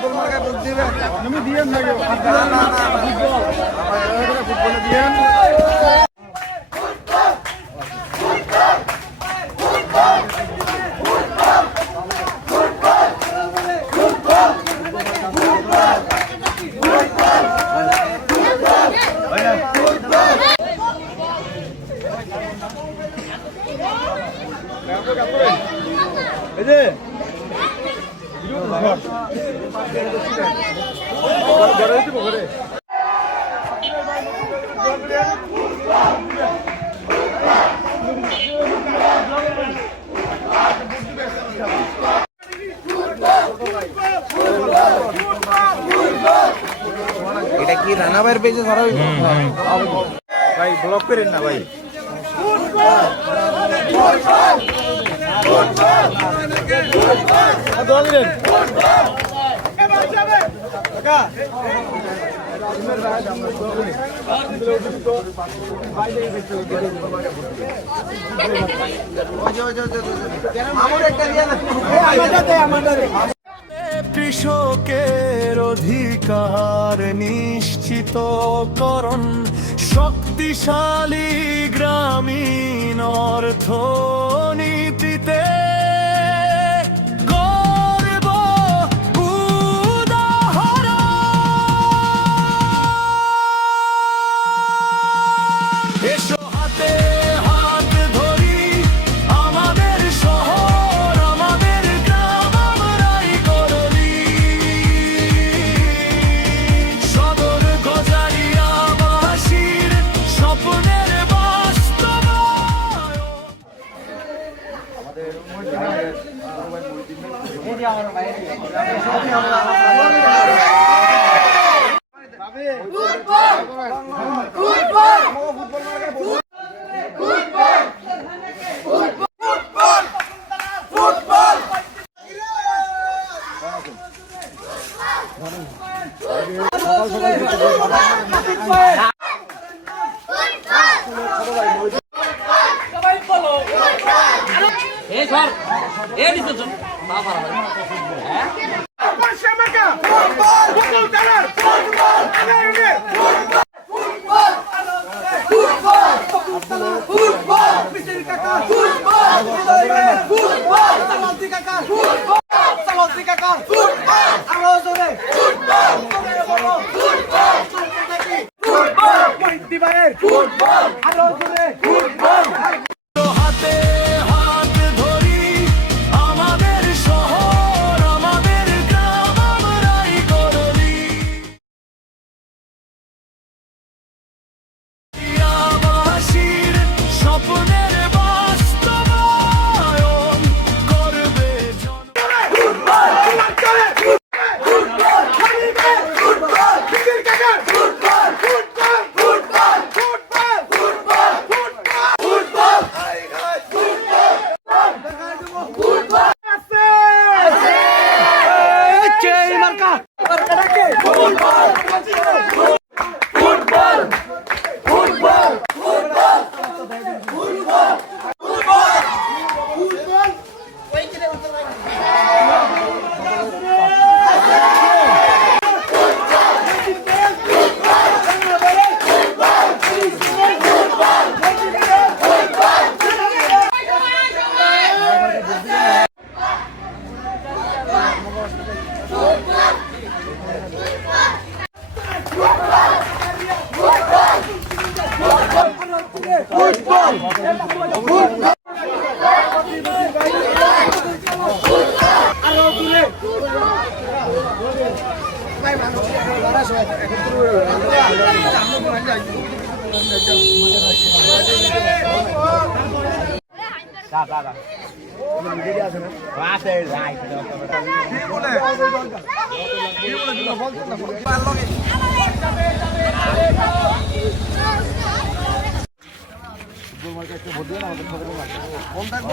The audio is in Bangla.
ফুটবল মার্কায় ভোট দিবেন? আমি দিয়েন না কেউ ফুটবলে দিয়েন। এই যে এটা কি রানাবাইয়ের পেজে ধরা ভাই ব্লক করেন না ভাই। কৃষকের অধিকার নিশ্চিতকরণ, শক্তিশালী গ্রামীণ অর্থনীতিতে গর্ব উদাহরণ। এসো হাতে হাত ধরি, আমাদের শহর আমাদের গ্রাম আমরাই গড়ি। সদর গজারিয়াবাসীর স্বপ্নের হাতে হাত ধরি, আমাদের শহর আমাদের গ্রাম আমরাই গড়ি। আবাসীর স্বপ্নের বাস্তবায়ন করবে ফুটবল মার্কায় ভোট দিবেন? আমাদের